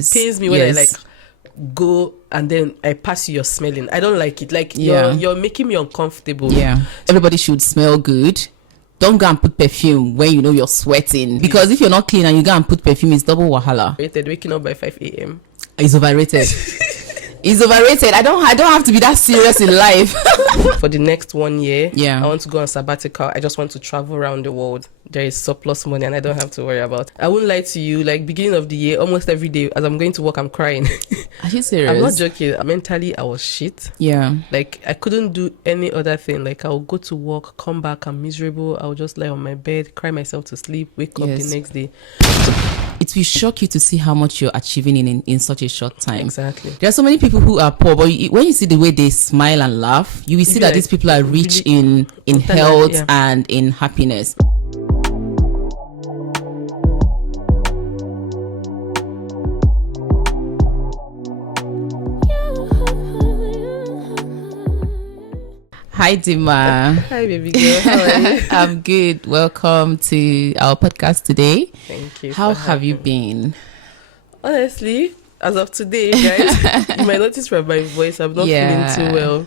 Yes. It pains me when I like go and then I pass you, you're smelling. I don't like it. Like you're making me uncomfortable. Yeah. Everybody should smell good. Don't go and put perfume when you know you're sweating. Because if you're not clean and you go and put perfume, it's double wahala. Waking up by 5 a.m. It's overrated. It's overrated. I don't have to be that serious in life. For the next 1 year, I want to go on sabbatical. I just want to travel around the world. There is surplus money and I don't have to worry about it. I wouldn't lie to you, like beginning of the year, almost every day as I'm going to work, I'm crying. Are you serious? I'm not joking. Mentally, I was shit. Yeah. Like I couldn't do any other thing. Like I'll go to work, come back, I'm miserable. I'll just lie on my bed, cry myself to sleep, wake up the next day. It will shock you to see how much you're achieving in such a short time. Exactly. There are so many people who are poor, but when you see the way they smile and laugh, you will see that like, these people are rich really in health and in happiness. Hi, Dima. Hi, baby girl. How are you? I'm good. Welcome to our podcast today. Thank you. How have you been? Honestly, as of today, guys, you might notice from my voice, I'm not feeling too well.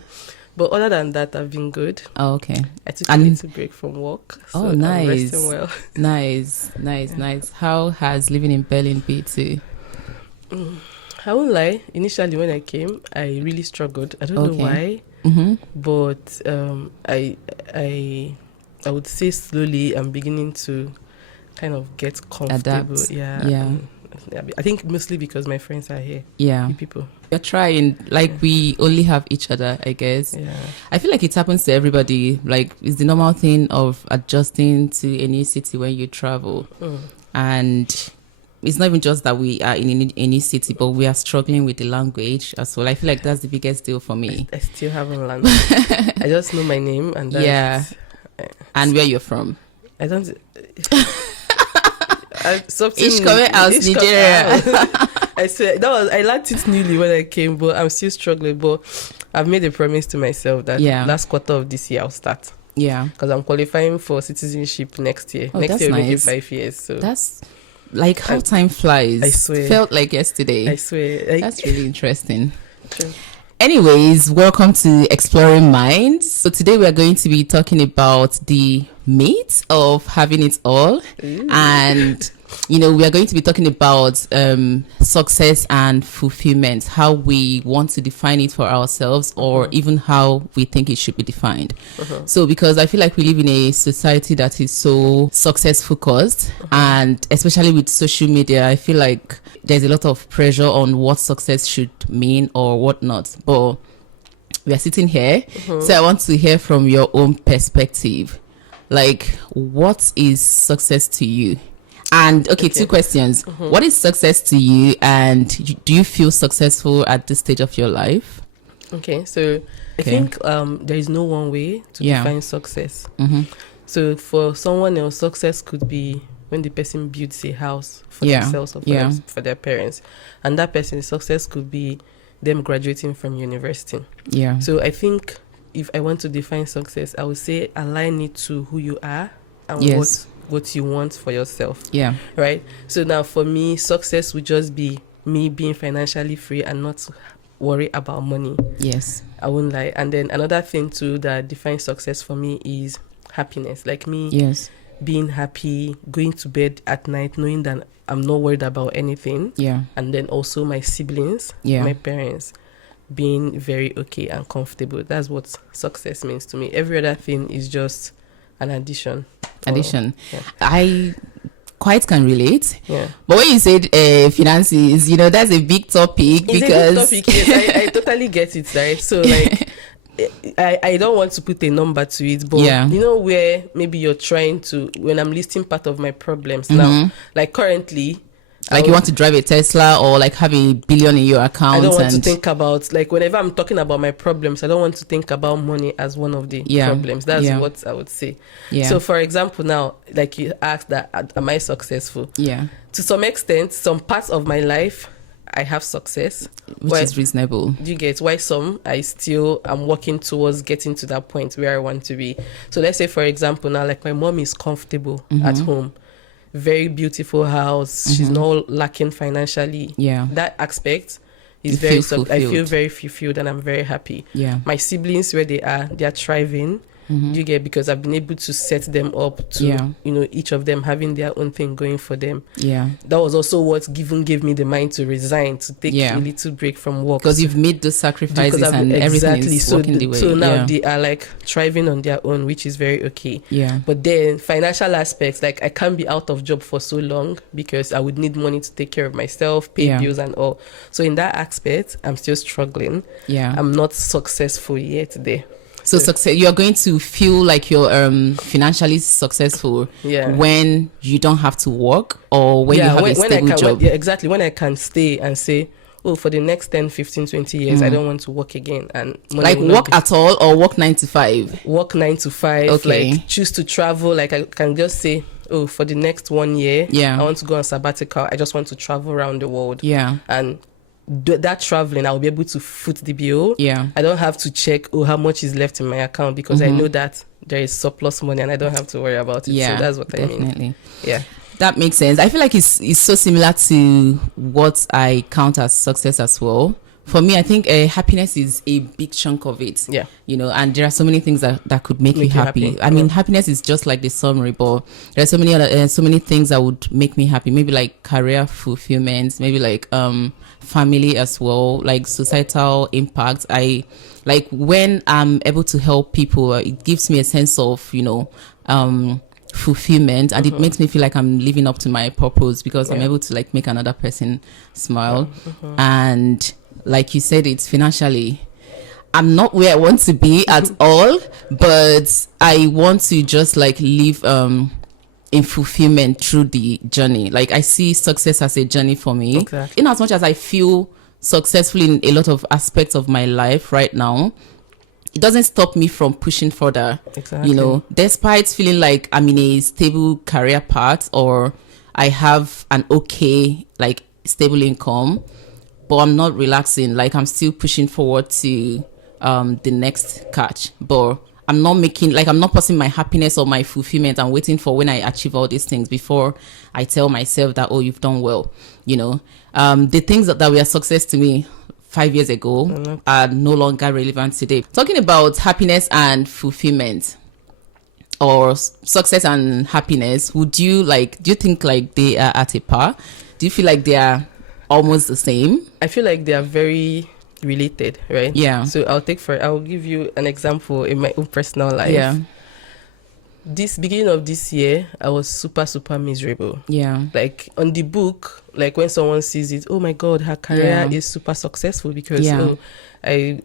But other than that, I've been good. Oh, okay. I took a little break from work. So nice. I'm resting well. Nice. How has living in Berlin been too? I won't lie. Initially, when I came, I really struggled. I don't know why. Mm-hmm. But I would say slowly I'm beginning to kind of get comfortable. Adapt. Yeah. I think mostly because my friends are here. Yeah. People. You're trying. Like we only have each other, I guess. Yeah. I feel like it happens to everybody. Like it's the normal thing of adjusting to a new city when you travel. And it's not even just that we are in a new city, but we are struggling with the language as well. I feel like that's the biggest deal for me. I still haven't learned. I just know my name and that's and where you're from. I don't. Each coming out Nigeria. I swear I learned it newly when I came, but I'm still struggling. But I've made a promise to myself that last quarter of this year I'll start. Yeah, because I'm qualifying for citizenship next year. Next year will make it 5 years. So that's. Like how time flies. I swear. Felt like yesterday. I swear. That's really interesting. True. Anyways, welcome to Exploring Minds. So today we are going to be talking about the myths of having it all. Ooh. And, we are going to be talking about success and fulfillment, how we want to define it for ourselves or even how we think it should be defined. So because I feel like we live in a society that is so success focused and especially with social media, I feel like there's a lot of pressure on what success should mean or what not. But we are sitting here, so I want to hear from your own perspective. Like, what is success to you? And okay, 2 questions. What is success to you, and do you feel successful at this stage of your life? Okay, so I think there is no one way to define success. So for someone else, success could be when the person builds a house for themselves or for their parents, and that person's success could be them graduating from university. Yeah. So I think if I want to define success, I would say align it to who you are and what you want for yourself. Yeah. Right? So now for me, success would just be me being financially free and not worry about money. Yes. I won't lie. And then another thing too that defines success for me is happiness. Like me being happy, going to bed at night, knowing that I'm not worried about anything. Yeah. And then also my siblings, my parents, being very okay and comfortable. That's what success means to me. Every other thing is just an addition. I quite can relate. Yeah. But when you said finances, that's a big topic. It's because a big topic. Yes, I totally get it, right? So like I don't want to put a number to it, but where maybe you're trying to, when I'm listing part of my problems now, like currently, like you want to drive a Tesla or like have $1 billion in your account. I don't want to think about, like whenever I'm talking about my problems, I don't want to think about money as one of the problems. That's what I would say. Yeah. So for example now, like you asked that, am I successful? Yeah. To some extent, some parts of my life, I have success. Which is reasonable. Do you get why some I still am working towards getting to that point where I want to be? So let's say for example now, like my mom is comfortable at home. very beautiful house. She's not lacking financially. Yeah. That aspect is I feel very fulfilled, and I'm very happy. Yeah. My siblings, where they are thriving. You get, because I've been able to set them up to, each of them having their own thing going for them. Yeah. That was also what gave me the mind to resign, to take a little break from work. Because you've made those sacrifices and everything is working the way. So now they are like thriving on their own, which is very okay. Yeah. But then financial aspects, like I can't be out of job for so long because I would need money to take care of myself, pay bills and all. So in that aspect, I'm still struggling. Yeah. I'm not successful yet there. So success, you're going to feel like you're financially successful when you don't have to work, or when you have a stable job. Exactly. When I can stay and say, oh, for the next 10, 15, 20 years, I don't want to work again. And like work at all, or work 9 to 5? Work 9 to 5. Okay. Like choose to travel. Like I can just say, oh, for the next 1 year, I want to go on sabbatical. I just want to travel around the world. Yeah. And that traveling, I'll be able to foot the bill. Yeah. I don't have to check, how much is left in my account, because I know that there is surplus money and I don't have to worry about it. Yeah, so that's what I mean. Yeah. That makes sense. I feel like it's so similar to what I count as success as well. For me, I think happiness is a big chunk of it. Yeah. And there are so many things that could make me happy. I mean, happiness is just like the summary, but there are so many things that would make me happy. Maybe like career fulfillment, maybe like family as well, like societal impact. I like when I'm able to help people, it gives me a sense of, fulfillment, and it makes me feel like I'm living up to my purpose, because I'm able to like make another person smile. And like you said, it's financially, I'm not where I want to be at all, but I want to just like live in fulfillment through the journey. Like I see success as a journey for me. Exactly. In as much as I feel successful in a lot of aspects of my life right now, it doesn't stop me from pushing further. Exactly. Despite feeling like I'm in a stable career path, or I have an okay, like stable income, but I'm not relaxing. Like I'm still pushing forward to the next catch. But I'm not passing my happiness or my fulfillment and waiting for when I achieve all these things before I tell myself that, oh, you've done well. The things that were success to me 5 years ago are no longer relevant today. Talking about happiness and fulfillment, or success and happiness, do you think like they are at a par? Do you feel like they are almost the same? I feel like they are very related, right? Yeah. So I'll give you an example in my own personal life. Yeah. This beginning of this year, I was super, super miserable. Yeah. Like on the book, like when someone sees it, oh my God, her career is super successful because I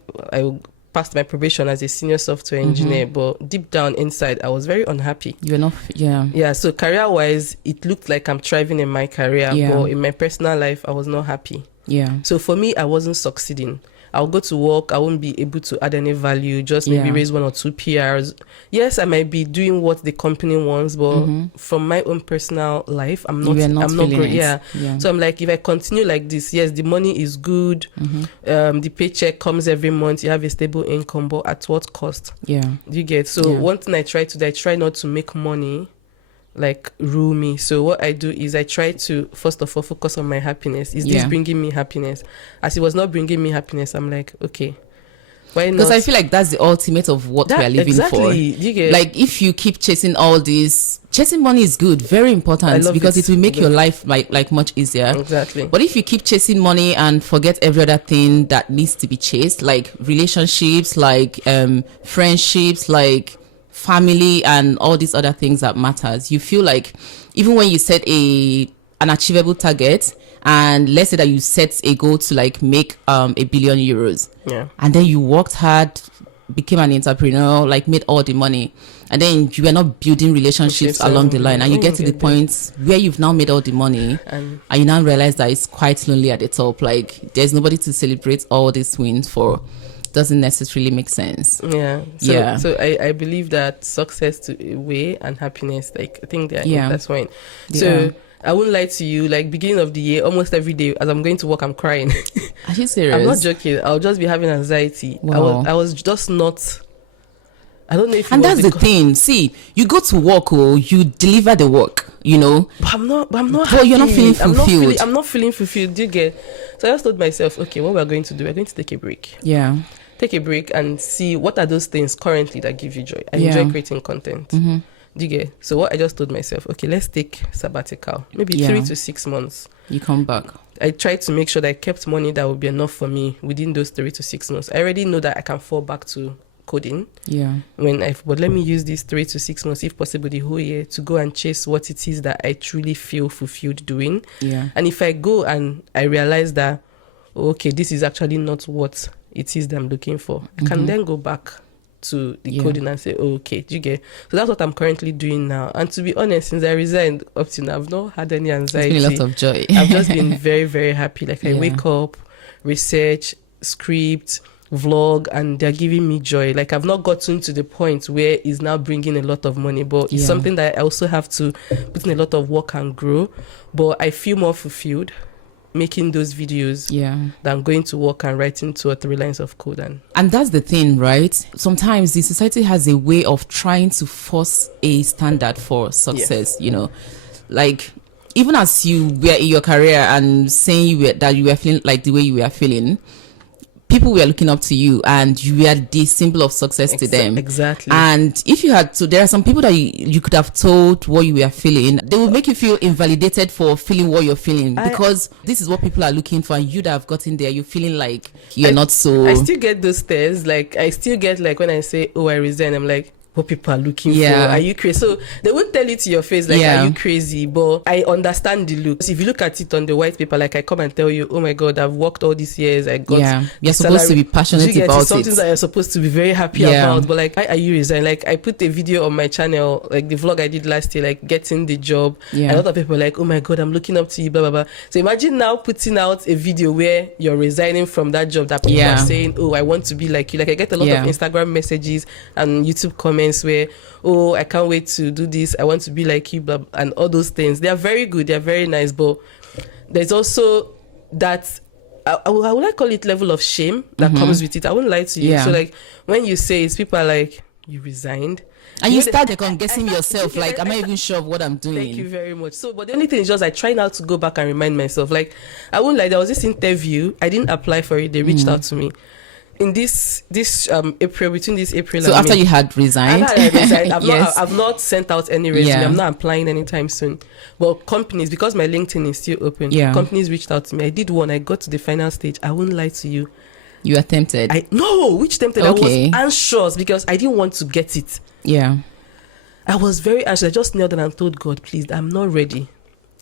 passed my probation as a senior software engineer, but deep down inside, I was very unhappy. You're not, Yeah, so career-wise, it looked like I'm thriving in my career, but in my personal life, I was not happy. Yeah. So for me, I wasn't succeeding. I'll go to work, I won't be able to add any value, just maybe raise 1 or 2 PRs. Yes, I might be doing what the company wants, but from my own personal life, I'm not great. Yeah. So I'm like, if I continue like this, yes, the money is good, the paycheck comes every month, you have a stable income, but at what cost? Yeah. You get? So one thing I try not to make money like rule me. So what I do is I try to first of all focus on my happiness. Is this bringing me happiness? As it was not bringing me happiness, I'm like, okay, why not? Because I feel like that's the ultimate of what we are living for. Like if you keep chasing all this, chasing money is good, very important, because it will make your life like much easier. Exactly. But if you keep chasing money and forget every other thing that needs to be chased, like relationships, like friendships, like family, and all these other things that matters, you feel like even when you set an achievable target, and let's say that you set a goal to like make €1 billion, and then you worked hard, became an entrepreneur, like made all the money, and then you were not building relationships along the line, and you get to the point where you've now made all the money, and you now realize that it's quite lonely at the top, like there's nobody to celebrate all these wins for. Doesn't necessarily make sense. So I believe that success to a way and happiness, like I think they're that's fine. So I wouldn't lie to you, like beginning of the year, almost every day as I'm going to work, I'm crying. Are you serious? I'm not joking. I'll just be having anxiety. Wow. I was just not I don't know if and that's the thing. See, you go to work or you deliver the work, But I'm not but you're not feeling fulfilled. I'm not feeling fulfilled. Do you get? So I just told myself, okay, what we're going to do, we're going to take a break. Yeah. Take a break and see what are those things currently that give you joy. I enjoy creating content. Do you get? So what I just told myself, okay, let's take sabbatical. Maybe 3 to 6 months. You come back. I tried to make sure that I kept money that would be enough for me within those 3 to 6 months. I already know that I can fall back to coding. Yeah. But let me use these 3 to 6 months, if possible, the whole year, to go and chase what it is that I truly feel fulfilled doing. Yeah. And if I go and I realize that, okay, this is actually not what it is that I'm looking for, I can then go back to the coding and say, oh, okay, do you get? So that's what I'm currently doing now. And to be honest, since I resigned up to now, I've not had any anxiety. It's been a lot of joy. I've just been very, very happy. Like I wake up, research, script, vlog, and they're giving me joy. Like I've not gotten to the point where it's now bringing a lot of money, but it's something that I also have to put in a lot of work and grow. But I feel more fulfilled making those videos than going to work and writing 2 or 3 lines of code. And that's the thing, right? Sometimes the society has a way of trying to force a standard for success, like even as you were in your career and saying that you were feeling like the way you were feeling, people were looking up to you and you were the symbol of success to them. Exactly. And if you had to, there are some people that you could have told what you were feeling. They will make you feel invalidated for feeling what you're feeling because this is what people are looking for. And you that have gotten there, you're feeling like you're not so. I still get those stares. Like I still get like when I say, oh, I resign, I'm like, what people are looking for. Are you crazy? So they won't tell it to your face like, are you crazy? But I understand the look. So if you look at it on the white paper, like I come and tell you, oh my God, I've worked all these years. I got you're supposed to be passionate about something that you're supposed to be very happy about. But like, why are you resigning? Like I put a video on my channel, like the vlog I did last year, like getting the job. And a lot of people are like, oh my God, I'm looking up to you, blah, blah, blah. So imagine now putting out a video where you're resigning from that job that people are saying, oh, I want to be like you. Like I get a lot of Instagram messages and YouTube comments where, oh, I can't wait to do this, I want to be like you, blah, and all those things. They are very good, they're very nice, but there's also that I would like call it level of shame that comes with it. I wouldn't lie to you. So like when you say it, people are like, you resigned, and you start guessing yourself like, am I even sure of what I'm doing? Thank you very much. So but the only thing is just I try now to go back and remind myself, like I won't lie, there was this interview, I didn't apply for it, they reached out to me in this April, between this April so and after May. You had resigned? I've not sent out any resume. I'm not applying anytime soon. But companies, because my LinkedIn is still open, companies reached out to me. I did one. I got to the final stage. I won't lie to you. You were tempted? Which tempted? Okay. I was anxious because I didn't want to get it. Yeah. I was very anxious. I just knelt and I told God, please, I'm not ready.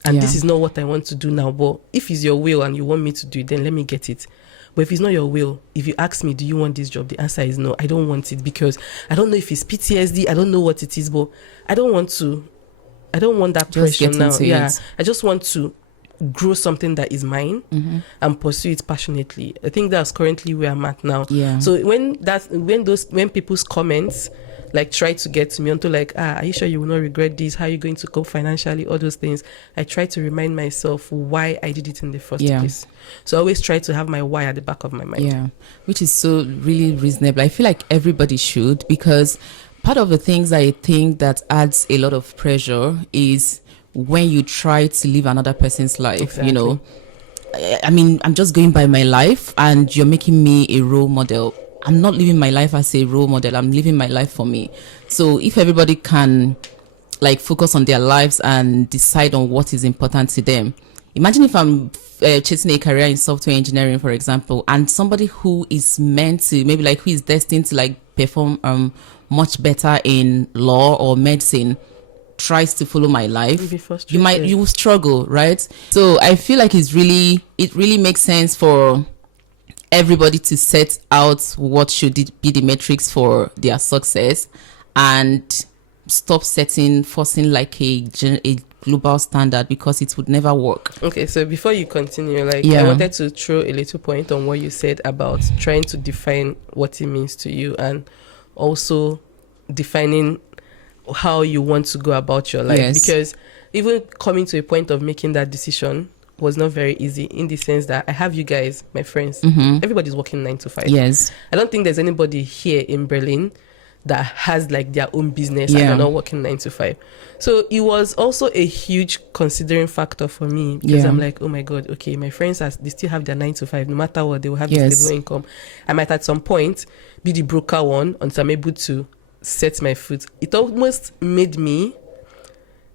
And this is not what I want to do now. But if it's your will and you want me to do it, then let me get it. But if it's not your will, if you ask me, do you want this job? The answer is no, I don't want it because I don't know if it's PTSD. I don't know what it is, but I don't want that pressure now. I just want to grow something that is mine and pursue it passionately. I think that's currently where I'm at now. Yeah. So when people's comments like try to get to me onto like, are you sure you will not regret this? How are you going to cope financially? All those things. I try to remind myself why I did it in the first place. So I always try to have my why at the back of my mind. Yeah, which is so really reasonable. I feel like everybody should, because part of the things I think that adds a lot of pressure is when you try to live another person's life. Exactly. I mean, I'm just going by my life and you're making me a role model. I'm not living my life as a role model. I'm living my life for me. So if everybody can like focus on their lives and decide on what is important to them. Imagine if I'm chasing a career in software engineering, for example, and somebody who is meant to, maybe like who is destined to like perform much better in law or medicine tries to follow my life, you will struggle, right? So I feel like it really makes sense for everybody to set out what should be the metrics for their success and stop forcing like a global standard, because it would never work. Okay, so before you continue, I wanted to throw a little point on what you said about trying to define what it means to you and also defining how you want to go about your life. Yes. Because even coming to a point of making that decision was not very easy, in the sense that I have you guys, my friends, everybody's working 9 to 5. Yes. I don't think there's anybody here in Berlin that has like their own business and are not working 9 to 5. So it was also a huge considering factor for me, because I'm like, oh my God, okay, my friends, they still have their 9 to 5. No matter what, they will have a stable income. I might at some point be the broker one until I'm able to set my foot. It almost made me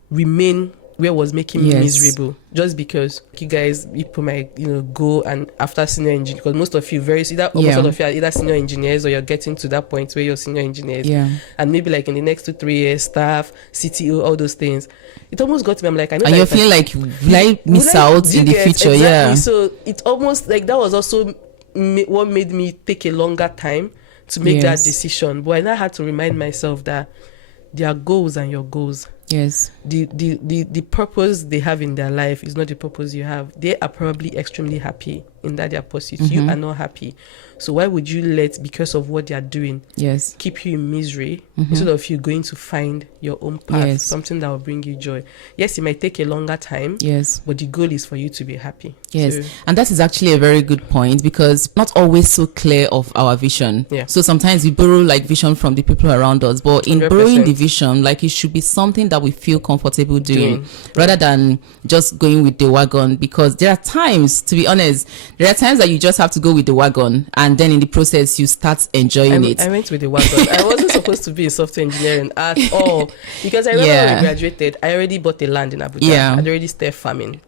remain where was making me miserable, just because you guys, people might, go and after senior engineer, because most of you almost all of you are either senior engineers or you're getting to that point where you're senior engineers, and maybe like in the next 2-3 years, staff, CTO, all those things. It almost got to me. I'm like, I know, and you're feeling like, will I miss out in the future? Exactly. So it almost like that was also what made me take a longer time to make that decision. But I now had to remind myself that there are goals and your goals. Yes. The purpose they have in their life is not the purpose you have. They are probably extremely happy in that their pursuit. You are not happy. So why would you let, because of what they are doing, keep you in misery instead of you going to find your own path, something that will bring you joy? Yes, it might take a longer time. Yes. But the goal is for you to be happy. Yes. So, and that is actually a very good point, because not always so clear of our vision. Yeah. So sometimes we borrow like vision from the people around us, but in 100%. Borrowing the vision, like it should be something that we feel comfortable doing rather than just going with the wagon. Because there are times, to be honest, that you just have to go with the wagon, and then in the process you start enjoying it. I went with the wagon. I wasn't supposed to be in software engineering at all, because I remember when I graduated, I already bought a land in Abuja. I'd already started farming.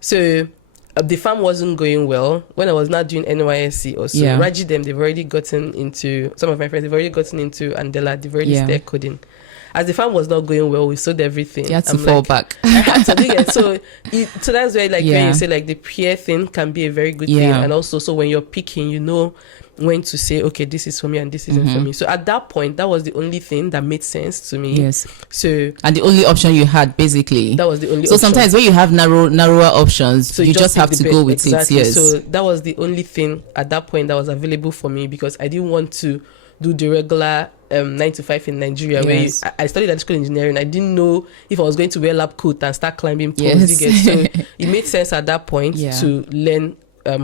So the farm wasn't going well when I was not doing NYSC or so. Raji, they've already gotten into, some of my friends, they've already gotten into Andela, they've already started coding. As the farm was not going well, we sold everything. You had to fall back. I had to do it. So that's where, like, when you say, like, the peer thing can be a very good thing. And also, so when you're picking, you know when to say, okay, this is for me and this isn't for me. So at that point, that was the only thing that made sense to me. Yes. So, and the only option you had, basically. That was the only option. So sometimes when you have narrower options, so you just have to go with it. Yes. So that was the only thing at that point that was available for me, because I didn't want to do the regular 9 to 5 in Nigeria, where I studied electrical engineering. I didn't know if I was going to wear lab coat and start climbing poles. So it made sense at that point to learn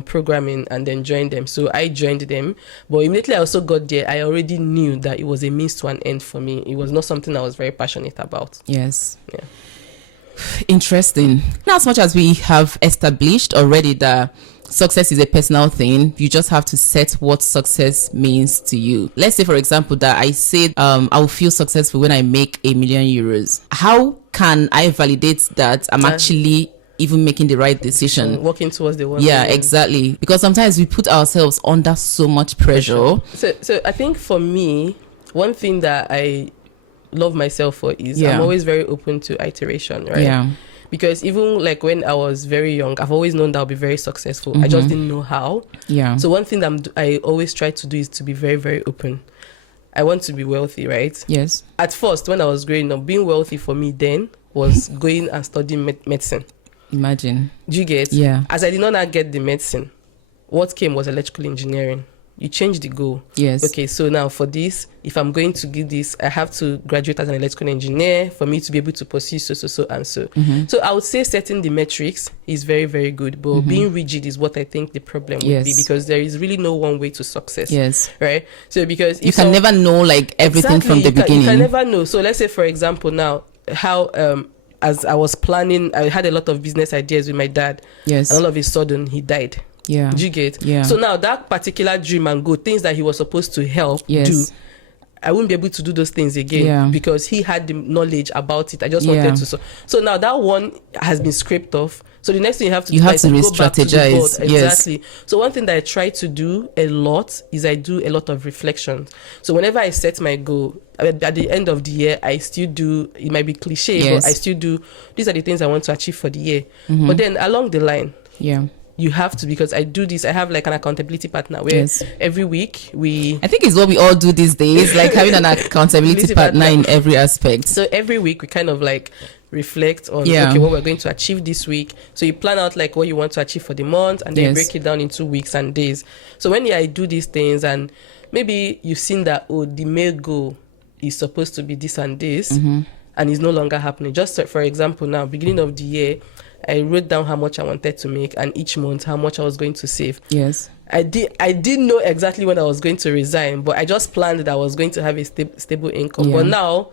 programming and then join them. So I joined them, but immediately I also got there, I already knew that it was a means to an end for me. It was not something I was very passionate about. Yes. Yeah. Interesting. Not as much as we have established already that success is a personal thing, you just have to set what success means to you. Let's say, for example, that I said I will feel successful when I make €1 million. How can I validate that I'm actually even making the right decision? Working towards the one. Yeah, exactly. Because sometimes we put ourselves under so much pressure. So I think for me, one thing that I love myself for is I'm always very open to iteration, right? Yeah. Because even like when I was very young, I've always known that I'll be very successful. I just didn't know how. Yeah. So one thing that I always try to do is to be very, very open. I want to be wealthy, right? Yes. At first, when I was growing up, being wealthy for me then was going and studying medicine. Imagine. Do you get? Yeah. As I did not get the medicine, what came was electrical engineering. You change the goal. Yes. Okay, so now for this, if I'm going to give this, I have to graduate as an electrical engineer for me to be able to pursue so and so. So I would say setting the metrics is very, very good, but being rigid is what I think the problem would be, because there is really no one way to success. Yes. Right? So because you can never know like everything from the beginning. You can never know. So let's say, for example, now how as I was planning, I had a lot of business ideas with my dad. Yes. And all of a sudden he died. Yeah. Do you get? Yeah. So now that particular dream and goal, things that he was supposed to help do, I wouldn't be able to do those things again because he had the knowledge about it. I just wanted to. So now that one has been scraped off. So the next thing you have to do is go back to the board. Exactly. So one thing that I try to do a lot is I do a lot of reflection. So whenever I set my goal, at the end of the year, I still do, it might be cliche, but I still do, these are the things I want to achieve for the year. But then along the line, you have to, because I do this, I have like an accountability partner where every week I think it's what we all do these days, like having an accountability partner in every aspect. So every week we kind of like reflect on okay, what we're going to achieve this week. So you plan out like what you want to achieve for the month, and then you break it down into weeks and days. So when I do these things, and maybe you've seen that the main goal is supposed to be this and this, and it's no longer happening. Just for example, now beginning of the year, I wrote down how much I wanted to make, and each month how much I was going to save. Yes. I didn't know exactly when I was going to resign, but I just planned that I was going to have a stable income. But now,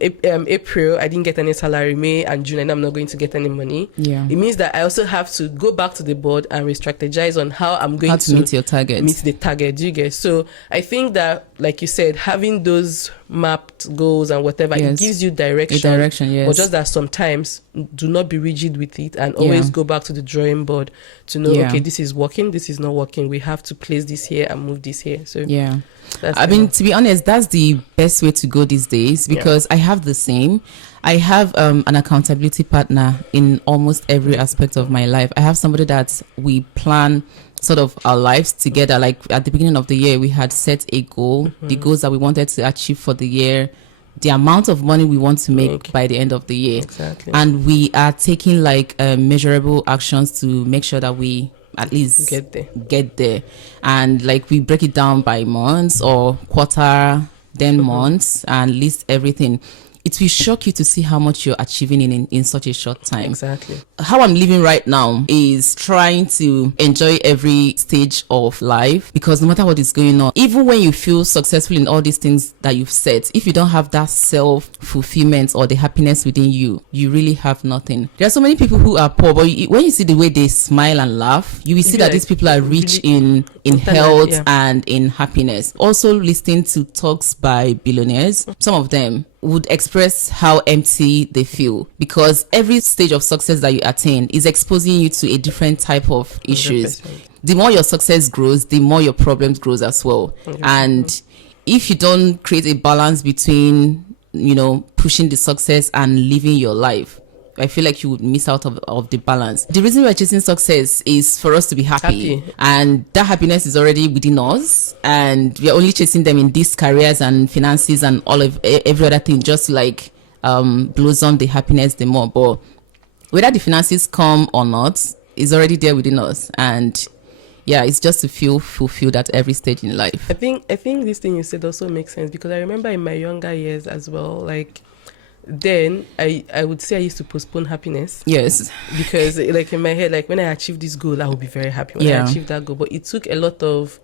April, I didn't get any salary. May and June, and I'm not going to get any money. It means that I also have to go back to the board and re-strategize on how I'm going to meet your target. Meet the target. Do you get? So I think that, like you said, having those mapped goals and whatever, it gives you direction. But just that sometimes do not be rigid with it, and always go back to the drawing board to know, okay, this is working, this is not working. We have to place this here and move this here. So I mean, to be honest, that's the best way to go these days, because I have the same. I have an accountability partner in almost every aspect of my life. I have somebody that we plan sort of our lives together. Like at the beginning of the year, we had set a goal, the goals that we wanted to achieve for the year, the amount of money we want to make by the end of the year. Exactly. And we are taking like measurable actions to make sure that we at least get there. And like we break it down by months or quarter, then months, and list everything. It will shock you to see how much you're achieving in such a short time. Exactly. How I'm living right now is trying to enjoy every stage of life, because no matter what is going on, even when you feel successful in all these things that you've set, if you don't have that self-fulfillment or the happiness within you, you really have nothing. There are so many people who are poor, but when you see the way they smile and laugh, you will see that these people are rich in health and in happiness. Also listening to talks by billionaires, some of them would express how empty they feel, because every stage of success that you attain is exposing you to a different type of issues. 100%. The more your success grows, the more your problems grows as well. 100%. And if you don't create a balance between, pushing the success and living your life, I feel like you would miss out of the balance. The reason we're chasing success is for us to be happy. And that happiness is already within us, and we're only chasing them in these careers and finances and all of every other thing, just to like blossom the happiness the more. But whether the finances come or not is already there within us, and it's just to feel fulfilled at every stage in life. I think this thing you said also makes sense, because I remember in my younger years as well, like then I would say I used to postpone happiness. Yes. Because like in my head, like when I achieve this goal, I will be very happy when I achieve that goal. But it took a lot of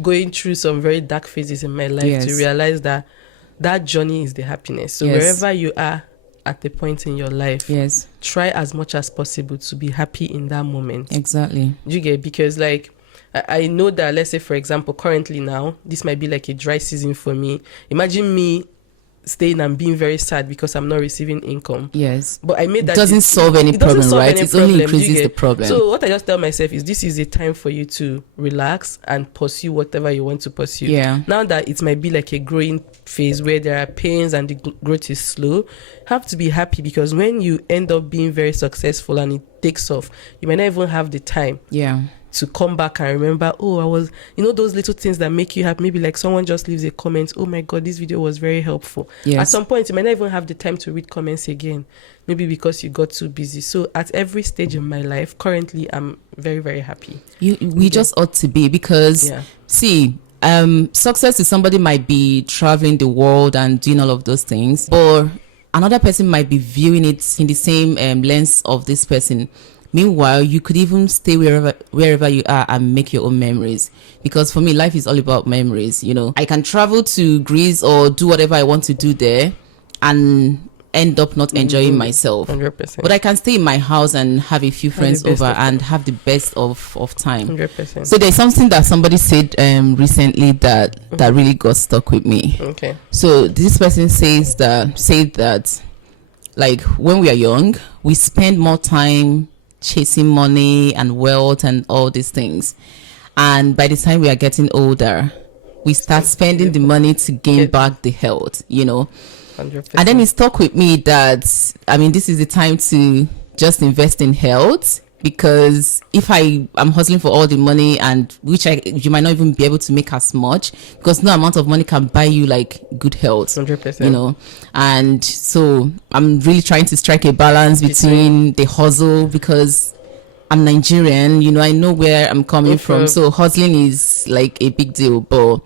going through some very dark phases in my life to realize that journey is the happiness. So wherever you are at the point in your life, try as much as possible to be happy in that moment. Exactly. You get? Because like I know that, let's say for example, currently now, this might be like a dry season for me. Imagine me staying and being very sad because I'm not receiving income. Yes. But I made that. It doesn't solve any problem, right? It only increases the problem. So what I just tell myself is this is a time for you to relax and pursue whatever you want to pursue. Yeah. Now that it might be like a growing phase where there are pains and the growth is slow, have to be happy, because when you end up being very successful and it takes off, you might not even have the time. To come back and remember, I was, those little things that make you happy. Maybe like someone just leaves a comment, oh my God, this video was very helpful. At some point, you might not even have the time to read comments again, maybe because you got too busy. So at every stage in my life, currently, I'm very, very happy. We just ought to be, because see, success is somebody might be traveling the world and doing all of those things, or another person might be viewing it in the same lens of this person. Meanwhile, you could even stay wherever you are and make your own memories. Because for me, life is all about memories. I can travel to Greece or do whatever I want to do there and end up not enjoying myself. 100%. But I can stay in my house and have a few friends over and have the best of time. 100%. So there's something that somebody said recently that really got stuck with me. Okay. So this person said that like when we are young, we spend more time chasing money and wealth and all these things, and by the time we are getting older, we start spending the money to gain back the health, 100%. And then it stuck with me that this is the time to just invest in health, because if I'm hustling for all the money, and which you might not even be able to make as much, because no amount of money can buy you like good health. 100%. And so I'm really trying to strike a balance between the hustle, because I'm Nigerian, I know where I'm coming from, so hustling is like a big deal, but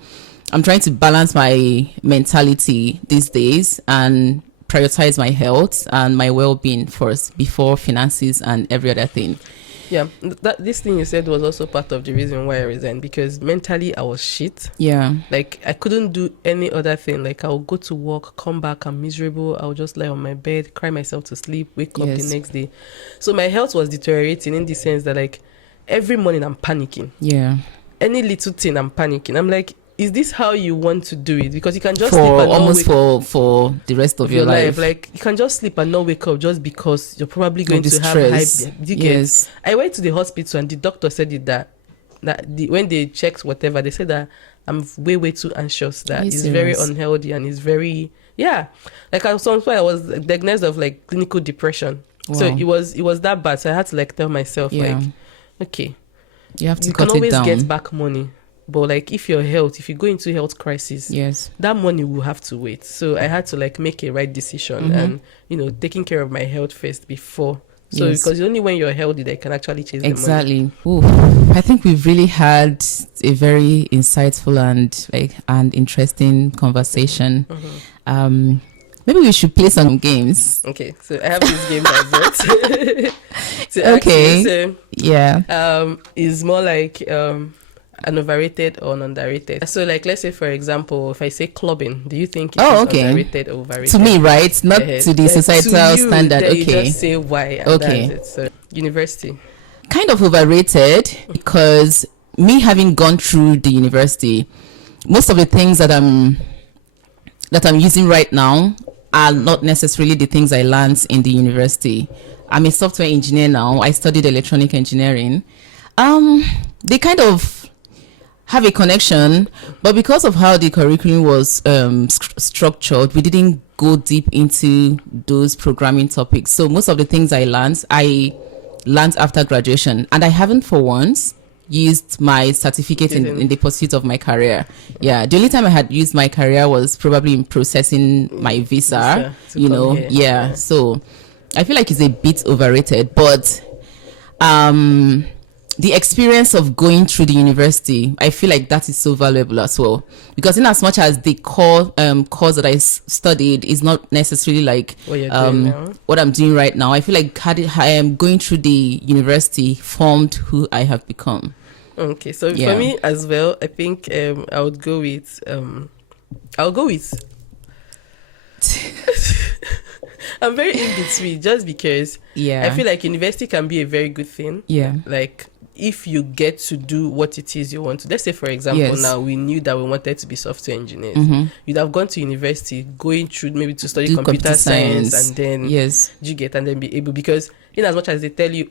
I'm trying to balance my mentality these days and prioritize my health and my well-being first before finances and every other thing. Yeah, this thing you said was also part of the reason why I resigned, because mentally I was shit. Yeah. Like, I couldn't do any other thing. Like, I would go to work, come back, I'm miserable. I would just lie on my bed, cry myself to sleep, wake up the next day. So my health was deteriorating in the sense that, like, every morning I'm panicking. Yeah. Any little thing I'm panicking. I'm like, is this how you want to do it? Because you can just for sleep and almost not wake for the rest of your life. Like, you can just sleep and not wake up just because you're probably going to have high. Yes. I went to the hospital and the doctor said that when they checked whatever, they said that I'm way too anxious. That it's very unhealthy and it's very Like, I was diagnosed of like clinical depression. Wow. So it was that bad. So I had to like tell myself like, okay, you have to cut it down. Get back money. But like, if you go into health crisis, that money will have to wait. So I had to like make a right decision and, taking care of my health first before. So because only when you're healthy that you can actually chase the money. Exactly. I think we've really had a very insightful and interesting conversation. Maybe we should play some games. Okay, so I have this game that is more like an overrated or an underrated. So like, let's say for example, if I say clubbing, do you think it's underrated or overrated? To me, right? Not to the societal standard. Okay. You just say why. And that's it. So university. Kind of overrated because me having gone through the university, most of the things that I'm using right now are not necessarily the things I learned in the university. I'm a software engineer now. I studied electronic engineering. They kind of have a connection, but because of how the curriculum was structured, we didn't go deep into those programming topics. So most of the things I learned after graduation, and I haven't for once used my certificate in the pursuit of my career. Yeah, the only time I had used my career was probably in processing my visa, so I feel like it's a bit overrated, but the experience of going through the university, I feel like that is so valuable as well, because in as much as the course that I studied is not necessarily like what I'm doing right now, I feel like I am going through the university formed who I have become. Okay, so for me as well, I think I would go with I'm very in between, just because I feel like university can be a very good thing. Like, if you get to do what it is you want to. Let's say, for example, now we knew that we wanted to be software engineers. You'd have gone to university, going through maybe to study computer science, and then and then be able, because in as much as they tell you,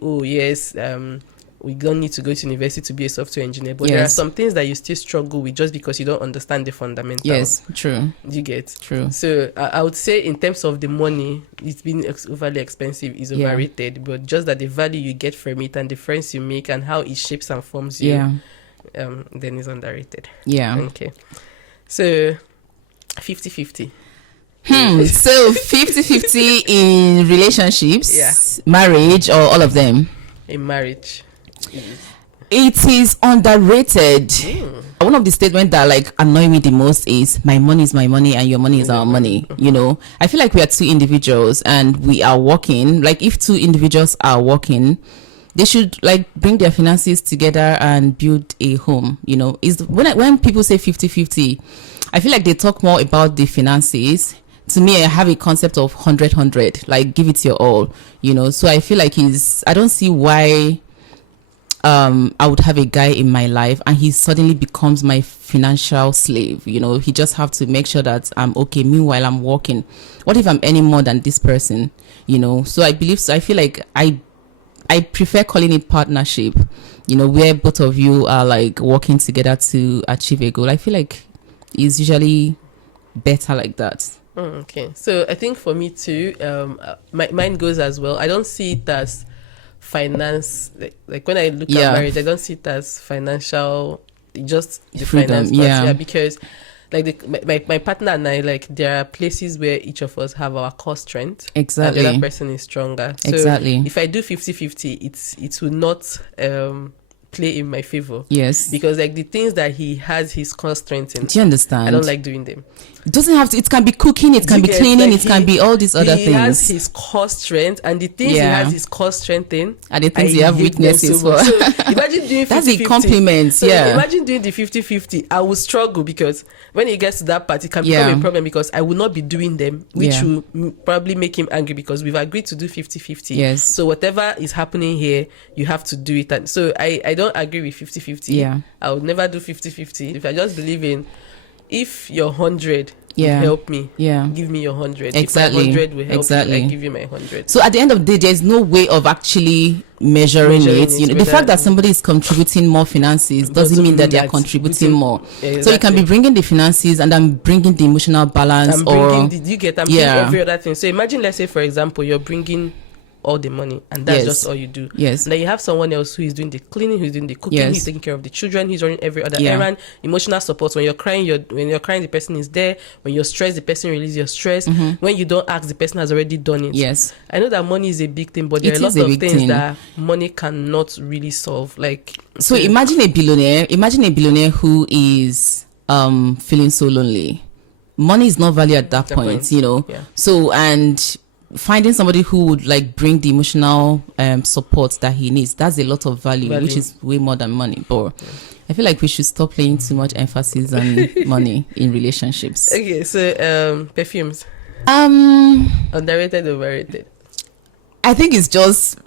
we don't need to go to university to be a software engineer, but there are some things that you still struggle with just because you don't understand the fundamentals. Yes, true. You get? True. So I would say in terms of the money, it's been overly expensive, is overrated, but just that the value you get from it and the friends you make and how it shapes and forms you, then is underrated. Yeah. Okay. So 50-50. So 50-50 in relationships, marriage, or all of them? In marriage. It is underrated. One of the statements that like annoy me the most is, my money is my money and your money is our money. I feel like we are two individuals and we are working. Like, if two individuals are working, they should like bring their finances together and build a home. Is when people say 50-50, I feel like they talk more about the finances. To me, I have a concept of 100-100, like give it your all, so I feel like I don't see why I would have a guy in my life and he suddenly becomes my financial slave. He just have to make sure that I'm okay. Meanwhile, I'm working. What if I'm earning more than this person? So I feel like I prefer calling it partnership, where both of you are like working together to achieve a goal. I feel like it's usually better like that. Okay, so I think for me too, mine goes as well. I don't see it as finance, like when I look at marriage, I don't see it as financial, just the freedom, finance part, because like my partner and I, like, there are places where each of us have our core strength. Exactly. And the other person is stronger. So if I do 50-50, it will not play in my favor. Yes. Because like the things that he has his core strength in. Do you understand? I don't like doing them. It doesn't have to, it can be cooking, it can be cleaning, like it can be all these other things. He has his core strength, and the things he has his core strength in are the things you have weaknesses for. So imagine doing 50-50. That's a compliment. So imagine doing the 50-50. I will struggle because when it gets to that part, it can become a problem because I will not be doing them, which will probably make him angry because we've agreed to do 50-50. Yes. So whatever is happening here, you have to do it. And so I don't agree with 50-50. Yeah. I would never do 50-50. If I just believe in, if you're 100, help me. Yeah. Give me your 100. Exactly. If my 100 will help you, I give you my 100. So at the end of the day, there's no way of actually measuring it. You know, the fact that somebody is contributing more finances doesn't mean that they are contributing more. Yeah, exactly. So you can be bringing the finances and then bringing the emotional balance. I'm bringing every other thing. So imagine, let's say, for example, you're bringing all the money and that's just all you do. Yes. And then you have someone else who is doing the cleaning, who's doing the cooking, who's taking care of the children, who's running every other errand, emotional support. When you're crying, the person is there. When you're stressed, the person releases your stress. When you don't ask, the person has already done it. Yes. I know that money is a big thing, but there are a lot of things that money cannot really solve. Like, so imagine a billionaire who is feeling so lonely. Money is not value at that point, you know. Yeah. So, and finding somebody who would like bring the emotional support that he needs, that's a lot of value, which is way more than money. But I feel like we should stop playing too much emphasis on money in relationships. Okay, so perfumes, underrated, overrated? I think it's just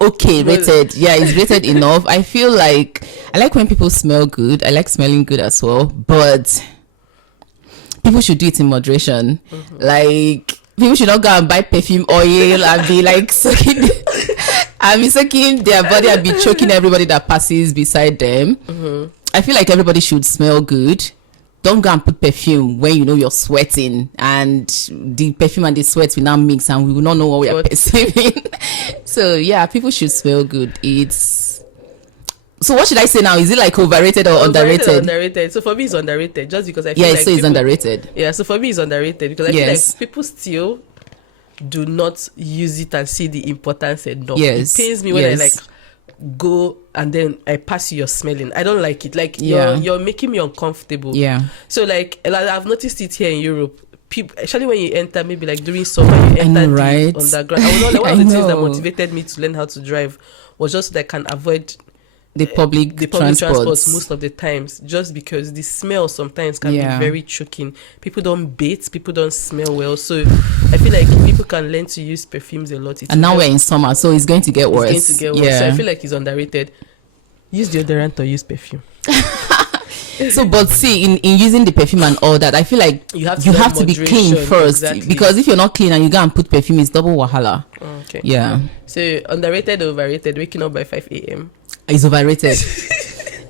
okay, rated. Yeah, it's rated enough. I feel like I like when people smell good. I like smelling good as well, but people should do it in moderation. Like, people should not go and buy perfume oil and be like sucking their body and be choking everybody that passes beside them. I feel like everybody should smell good. Don't go and put perfume when you know you're sweating and the perfume and the sweat will now mix and we will not know what we are perceiving. So yeah, people should smell good. So what should I say now? Is it like overrated or underrated? Underrated. So for me, it's underrated just because I feel like so it's underrated. Yeah, so for me, it's underrated because I feel like people still do not use it and see the importance enough. It pains me when I like go and then I pass you your smelling. I don't like it. Like you're making me uncomfortable. Yeah. So like I've noticed it here in Europe. People, especially when you enter, maybe like during summer, you enter the underground. One of the things that motivated me to learn how to drive was just that I can avoid the public transport most of the times, just because the smell sometimes can be very choking. People don't bathe, people don't smell well, so I feel like people can learn to use perfumes a lot. And now we're in summer, so it's going to get worse. So I feel like it's underrated. Use deodorant or use perfume. So, but see, in using the perfume and all that, I feel like you have to be clean first, because if you're not clean and you go and put perfume, it's double wahala. Okay. Yeah. So underrated or overrated? Waking up by 5 a.m. It's overrated.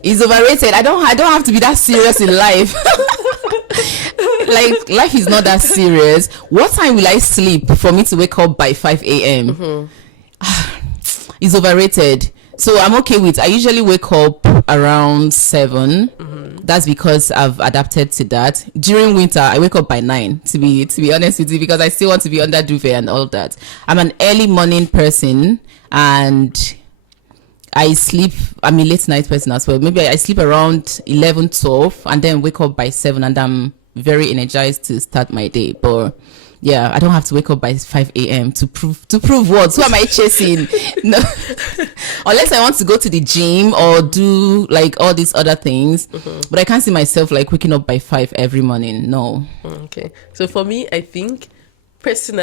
It's overrated. I don't have to be that serious in life. Like, life is not that serious. What time will I sleep for me to wake up by 5 a.m.? It's overrated. So I'm okay with, I usually wake up around 7. That's because I've adapted to that. During winter, I wake up by 9, to be honest with you, because I still want to be under duvet and all that. I'm an early morning person and I'm a late night person as well. Maybe I sleep around 11, 12 and then wake up by 7 and I'm very energized to start my day. But yeah, I don't have to wake up by 5 a.m. to prove what? Who am I chasing? No. Unless I want to go to the gym or do like all these other things. But I can't see myself like waking up by 5 every morning. No. Okay. So for me, I think personally,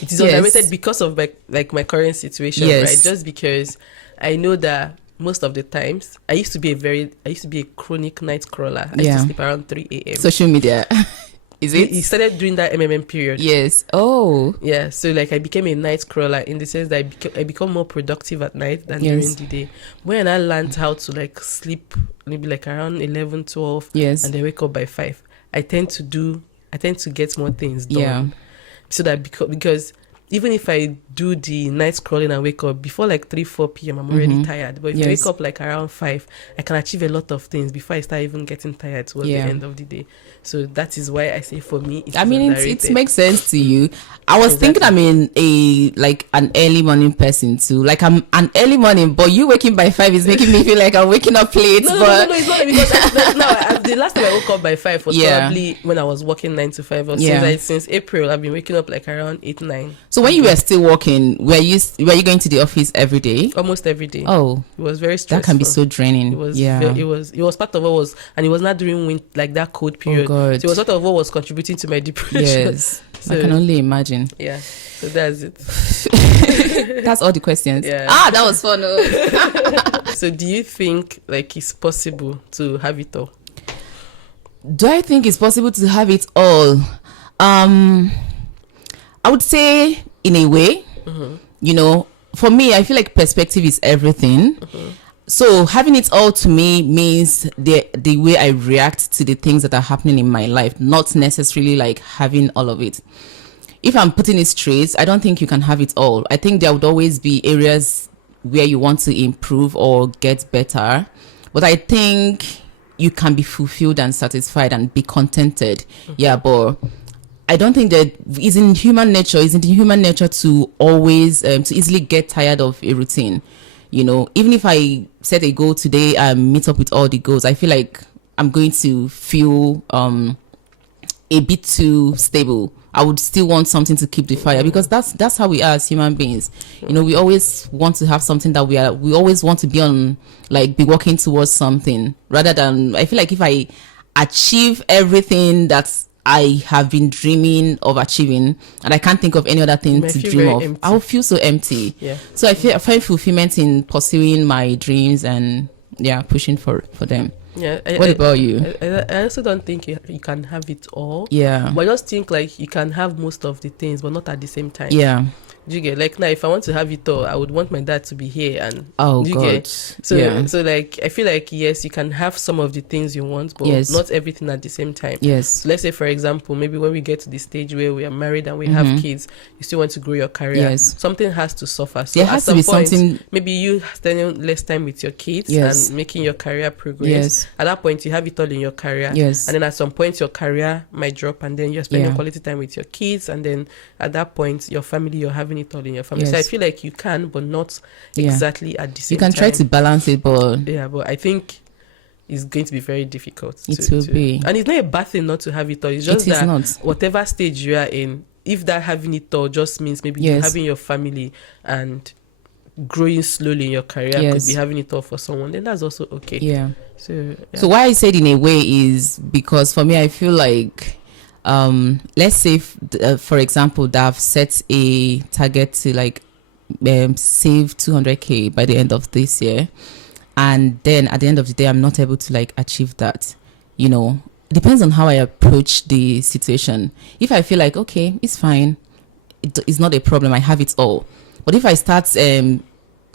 it is underrated because of my current situation, right? Just because I know that most of the times I used to be a chronic night crawler. I used to sleep around 3 a.m. Social media. Is it? He started during that MMM period. Yes. Oh. Yeah. So like I became a night crawler in the sense that I become more productive at night than during the day. When I learned how to like sleep maybe like around 11, 12, and then wake up by 5, I tend to get more things done. Yeah. So that because even if I do the night scrolling and wake up before like 3-4 p.m., I'm already tired. But if I wake up like around 5, I can achieve a lot of things before I start even getting tired towards the end of the day. So that is why I say for me, it makes sense to you. I was thinking I'm in an early morning person too. Like I'm an early morning, but you waking by 5 is making me feel like I'm waking up late. No, it's not because the last time I woke up by 5 was probably when I was working 9 to 5. Or since April, I've been waking up like around 8-9. So when you were still working, were you going to the office every day? Almost every day. Oh, it was very stressful. That can be so draining. It was part of what was, and it was not during like that cold period. Oh God. So it was sort of what was contributing to my depression. Yes, so, I can only imagine. Yeah, so that's it. That's all the questions. Yeah. That was fun. So do you think like it's possible to have it all? Do I think it's possible to have it all? I would say in a way. You know, for me, I feel like perspective is everything. So having it all to me means the way I react to the things that are happening in my life, not necessarily like having all of it. If I'm putting it straight, I don't think you can have it all. I think there would always be areas where you want to improve or get better. But I think you can be fulfilled and satisfied and be contented. Yeah, but I don't think that is in human nature to always to easily get tired of a routine. You know, even if I set a goal today and meet up with all the goals, I feel like I'm going to feel a bit too stable. I would still want something to keep the fire, because that's how we are as human beings. You know, we always want to have something that we always want to be on, like be working towards something, rather than, I feel like if I achieve everything that's I have been dreaming of achieving and I can't think of any other thing to dream of, empty. I'll feel so empty. Yeah. So I find fulfillment in pursuing my dreams and pushing for them. Yeah. What about you? I also don't think you can have it all. Yeah. But I just think like you can have most of the things, but not at the same time. Yeah. Do you get, like, now if I want to have it all, I would want my dad to be here, and God. Get? So like I feel like yes, you can have some of the things you want, but not everything at the same time. Yes. So let's say for example, maybe when we get to the stage where we are married and we have kids, you still want to grow your career. Yes. Something has to suffer. So there has to be something. Maybe you spending less time with your kids and making your career progress. Yes. At that point, you have it all in your career. Yes. And then at some point, your career might drop, and then you're spending quality time with your kids, and then at that point, your family, you're having it all in your family. Yes. So I feel like you can, but not exactly at the same time. You can try to balance it, but but I think it's going to be very difficult. It will be, and it's not a bad thing not to have it all. It's just that whatever stage you are in, if that having it all just means maybe you having your family and growing slowly in your career could be having it all for someone, then that's also okay. Yeah. So why I said in a way is because for me, I feel like let's say for example that I've set a target to like save 200k by the end of this year, and then at the end of the day I'm not able to like achieve that. You know, it depends on how I approach the situation. If I feel like okay, it's fine, it's not a problem, I have it all. But if I start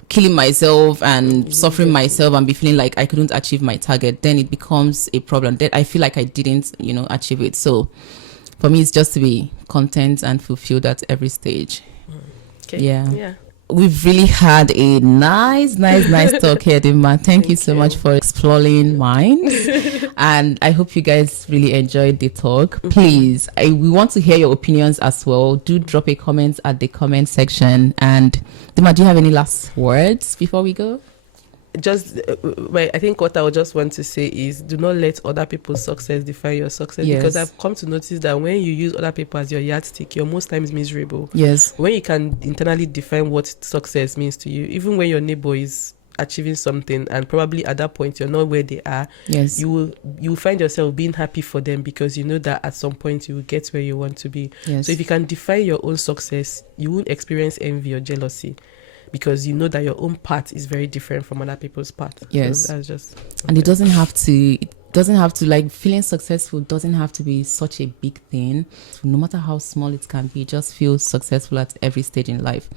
killing myself and suffering myself and be feeling like I couldn't achieve my target, then it becomes a problem. Then I feel like I didn't, achieve it. So for me, it's just to be content and fulfilled at every stage. Okay. Yeah. We've really had a nice talk here, Dimma. Thank you so much for exploring minds. And I hope you guys really enjoyed the talk. Please, we want to hear your opinions as well. Do drop a comment at the comment section. And Dimma, do you have any last words before we go? Just I think what I would just want to say is do not let other people's success define your success. Because I've come to notice that when you use other people as your yardstick, you're most times miserable. Yes. When you can internally define what success means to you, even when your neighbor is achieving something and probably at that point you're not where they are, you will find yourself being happy for them because you know that at some point you will get where you want to be. So if you can define your own success, you won't experience envy or jealousy, because you know that your own path is very different from other people's path. Yes. So that's just... And it doesn't have to, like, feeling successful doesn't have to be such a big thing. No matter how small it can be, just feel successful at every stage in life.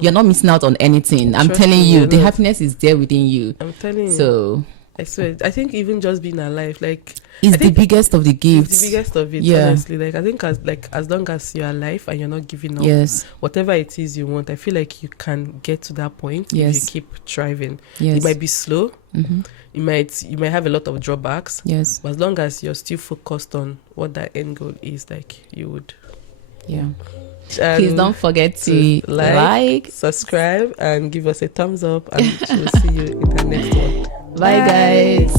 You're not missing out on anything. I'm telling you, the happiness is there within you. I'm telling you. So I swear. I think even just being alive, like, is the biggest of the gifts. It's the biggest of it, honestly. Like, I think as long as you're alive and you're not giving up, whatever it is you want, I feel like you can get to that point if you keep striving. It might be slow. You might have a lot of drawbacks. But as long as you're still focused on what that end goal is, like, you would. Please don't forget to like, subscribe, and give us a thumbs up, and we'll see you in the next one. Bye guys.